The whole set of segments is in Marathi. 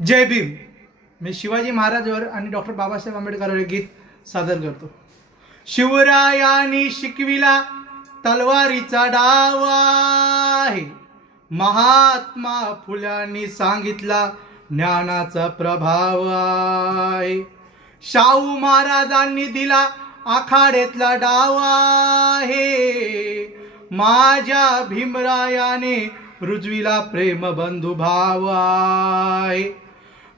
जय भीम. मी शिवाजी महाराजवर आणि डॉक्टर बाबासाहेब आंबेडकरवर एक गीत सादर करतो. शिवरायांनी शिकविला तलवारीचा डाव आहे, महात्मा फुल्यांनी सांगितला ज्ञानाचा प्रभाव आहे, शाहू महाराजांनी दिला आखाड्यातला डाव आहे, माझ्या भीमरायाने रुजविला प्रेम बंधू भाव आहे.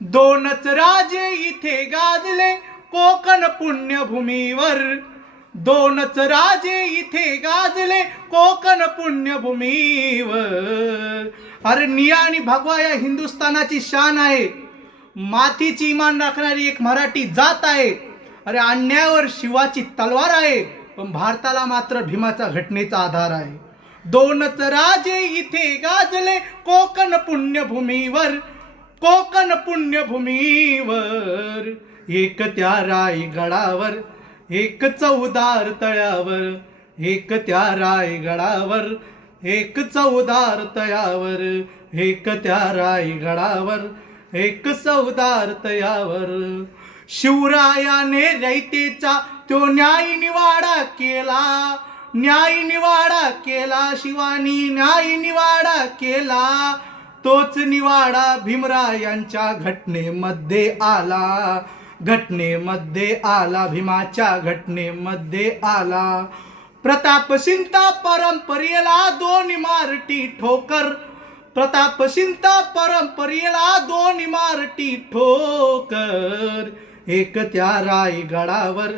दोनच राजे इथे गाजले कोकण पुण्यभूमीवर, दोनच राजे इथे गाजले कोकण पुण्यभूमीवर. अरे निया आणि भगवा या हिंदुस्थानाची शान आहे, मातीची इमान राखणारी एक मराठी जात आहे. अरे अन्यायावर शिवाची तलवार आहे, पण भारताला मात्र भीमाचा घटनेचा आधार आहे. दोनच राजे इथे गाजले कोकण पुण्यभूमीवर, कोकण पुण्यभूमीवर. एक त्या रायगडावर, एक चौदार तळ्यावर, एक त्या रायगडावर, एक चौदार तळ्यावर, एक त्या रायगडावर, एक चौदार तळ्यावर. शिवरायाने रयतेचा तो न्याय निवाडा केला, न्याय निवाडा केला, शिवानी न्याय निवाडा केला. तोच निवाडा भीमरायांच्या घटनेमध्ये आला, घटनेमध्ये आला, भीमाच्या घटनेमध्ये आला. प्रतापसिंता परंपरेला दोन इमारती ठोकर, प्रतापसिंता परंपरेला दोन इमारती ठोकर. एक त्या रायगडावर,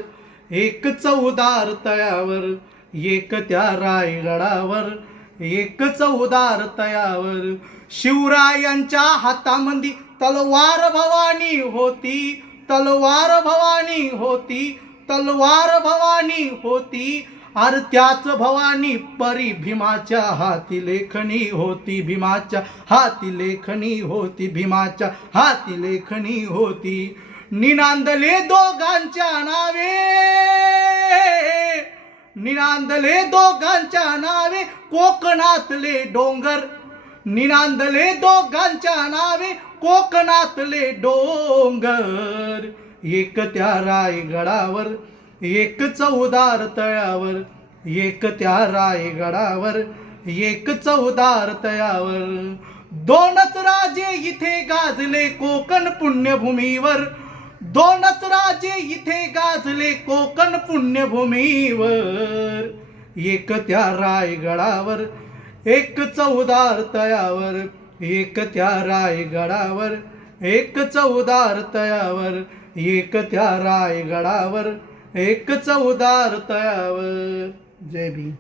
एक चौदार तळ्यावर, एक त्या रायगडावर, एक चौदार तळ्यावर. शिवरायांच्या हातामध्ये तलवार भवानी होती, तलवार भवानी होती, तलवार भवानी होती. अरे त्याच भवानी परी भीमाच्या हाती लेखणी होती, भीमाच्या हाती लेखणी होती, भीमाच्या हाती लेखणी होती. निनांदले दोघांच्या नावे, निनांदले दोघांच्या नावे कोकणातले डोंगर, निनांदले दोघांच्या नावे कोकणातले डोंगर. एक त्या रायगडावर, एक चौदार तळ्यावर, एक त्या रायगडावर, एक चौदार तळ्यावर. दोनच राजे इथे गाजले कोकण पुण्यभूमीवर, दोनच राजे इथे गाजले कोकण पुण्यभूमीवर. एक त्या रायगडावर, एक चौदार तळ्यावर, एक त्या रायगडावर, एक चौदार तळ्यावर, एक त्या रायगडावर, एक चौदार तळ्यावर. जय भीम.